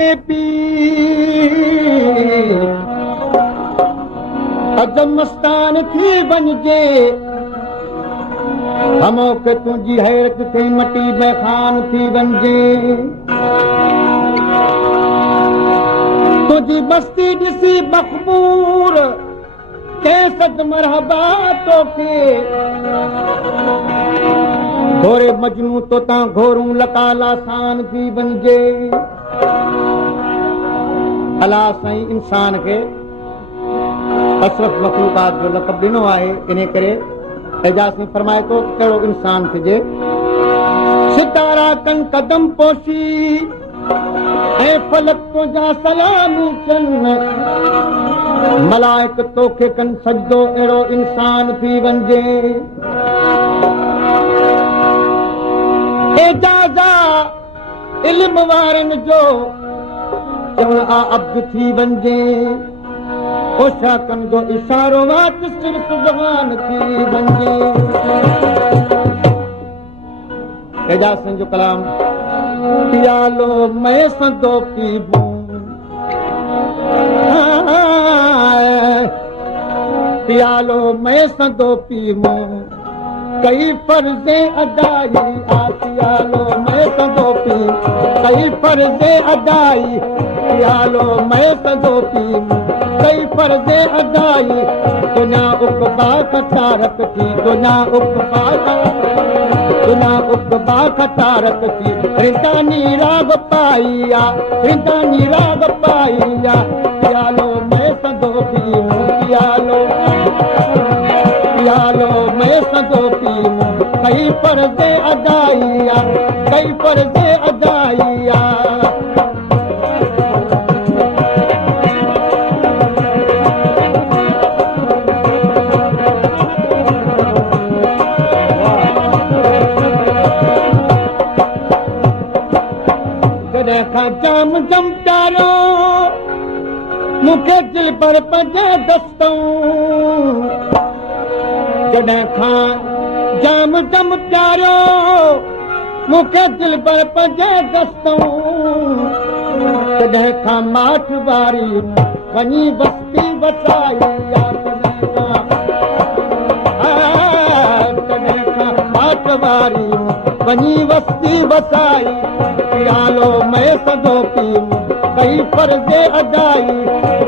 ते पी अजम मस्तान थी वञिजे हमो के तुंहिंजी हैरत थे मटी में खान थी वञिजे तुंहिंजी मस्ती ॾिसी मखबूर के सद मरहबा तोखे घोरे मजनू तो तां घोरूं लकाला सान थी वञिजे अला साईं इंसान खे अशरफ मखलूकात जो लक़ब ॾिनो आहे इन करे एजाज़ में फरमाए थो कहिड़ो इंसान थिजे सितारा कन कदम पोशी ऐं फलक तुंहिंजा सलाम चन मलाइक तोखे कन सजदो अहिड़ो इंसान थी वञिजे एजाज़ा इल्म वारनि जो चवण आ अब्द थी वञिजे पोशाकनि जो इशारो वात सिर्फ़ ज़बान थी वञिजे एजाज़ जो कलाम पियालो मैं संदो पीबूं पियालो मैं संदो पीबूं कई फर्ज़े अदाई आ पियालो मैं संदो पी कई फर्ज़े अदाई पियालो मैं संदो पीबूं कई फर्ज़े अदाई दुनिया उक़बा खतारत थी दुनिया उक़बा खतारत थी रिंदानी राग पाईया पियालो मैं संदो पीबूं पियालो मैं संदो पीबूं कई फर्ज़े अदाईया जाम जम प्यारो मूंखे दिल पर पंजे दस्तूं जॾहिं खां जाम जम प्यारो मूंखे दिल पर पंजे दस्तूं तॾहिं खां माठ वारी वञी बस्ती वसाई तॾहिं खां माठ वारी वञी बस्ती वसाई पियालो मैं संदो पीबूं कई फर्ज़े अदाई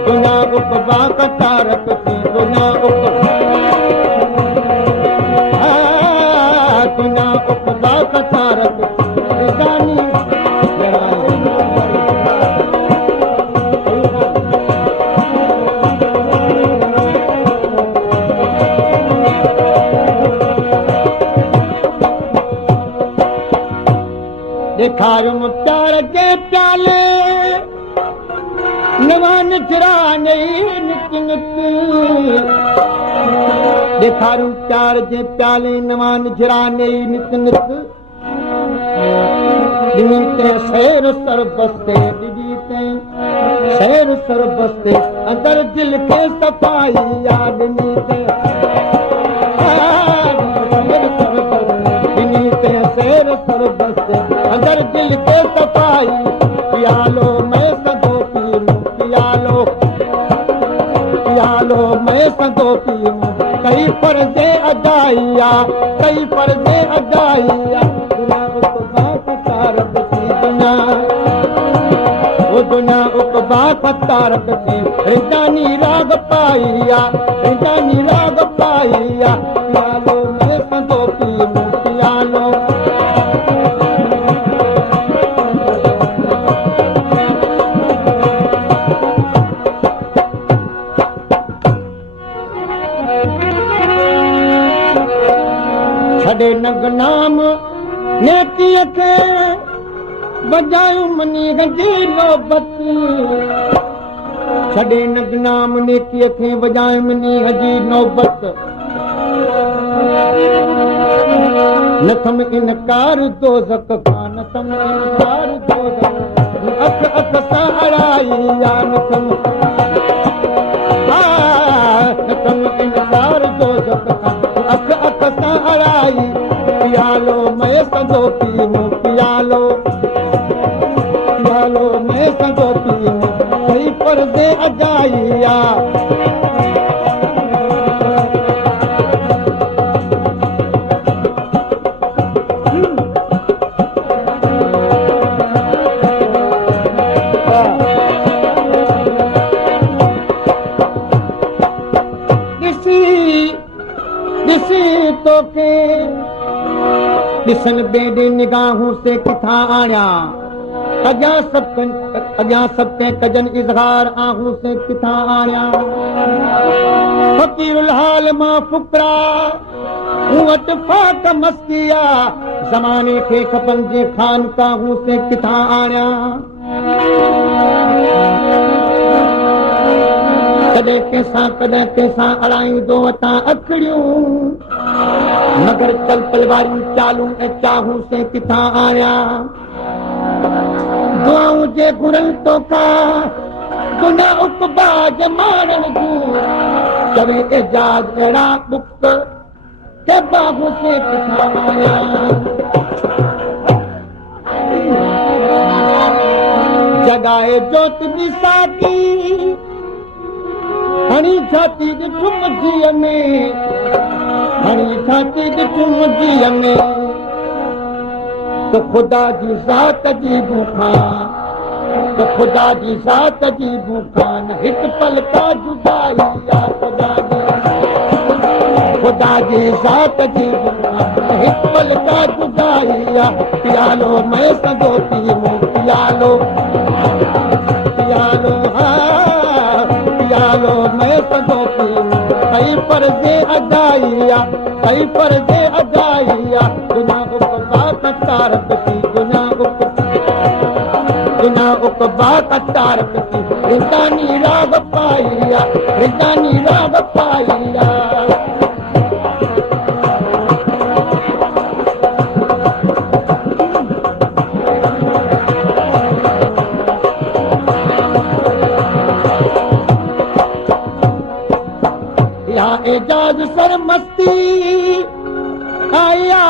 दुनिया उक़बा खतारत थी दुनिया उक़बा खतारत ॾेखारियुम प्यार जे प्याले नवान चिराने नित नित ॾेखारियुम प्यार जे प्याले नवान चिराने नित नित ॾिनी ते शहर सरबस्ते ॾिनी ते शहर सरबस्ते अंदर दिल खे सफ़ाई याद ॾिनी ते शहर सरबस्ते अंदर दिल के सफाई पियालो मैं संदो पीबूं पियालो मैं संदो पीबूं कई फर्ज़े अदाईया दुनिया उक़बा खतारत थी रिंदानी राग पाईया पियालो मैं संदो पीबूं पियालो छॾे नग नाम नेकीअ खे वॼायूं मनीह जी नौबत छॾे नग नाम नेकीअ खे वॼायूं मनीह जी नौबत नथम इनकार दोज़ख खां नथम इनकार दोज़ख अख अख सां अड़ाई या नथम इनकार दोज़ख खां अख अख सां अड़ाई पियालो मैं संदो पीबूं पियालो मैं संगो पीन कई पर्दे अजाइया ॾिसन बेॾे निगाहूं से किथां आणिया अॻियां सभु कंहिं कजन इज़हार आहूं से किथां आणिया फ़क़ीरुल हाल मां फुकरा मूं वटि फाक मस्ती आहे ज़माने खे खपनि जे खानकाहूं से किथां आणिया कॾहिं कंहिंसां अड़ाईंदो वटां अखड़ियूं मगर चल पल वारियूं चालूं ऐं चाहूं से किथां आया दुआऊं जे घुरनि तो का दुनिया उकबा जे मारन जूं चवे एजाज अहिड़ा बुक के बाबू से किथां आया जगाए जोत जी साकी हणी छाती ॾिठुम जीअ में हणी छाती ॾिठुम जीअ में त ख़ुदा जी ज़ात जी बुखान हिकु पल का जुदाई ख़ुदा जी ज़ात जी बुखान हिकु पल का जुदाई पियालो मैं सॻो पी मूं पियालो मैं सॻो पी कई पर्दे अजाइया दुनिया उकबा कतारत थी दुनिया उकबा कतारत थी रिदानी राग पाइया एजाज सरमस्ती आया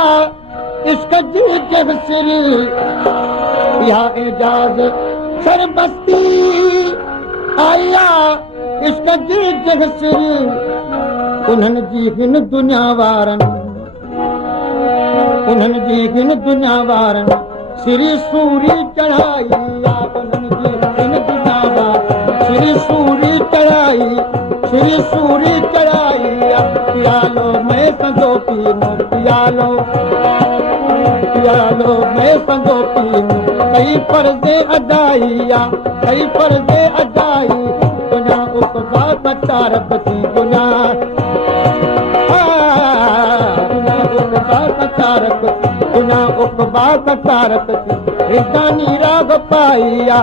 इश्क जी जहसिल या एजाज सरमस्ती आया इश्क जी जहसिल उन्हनि जी हिन दुनिया वारनि श्री सूरी चढ़ाई उन्हनि जी हिन दुनिया वारनि श्री सूरी चढ़ाई पियालो मैं सॻो पीनूं पियालो मैं सॻो पीनूं कई पर्दे अजाइया दुनिया उकबा कतारत थी दुनिया उकबा कतारत थी रिदानी राग पाइया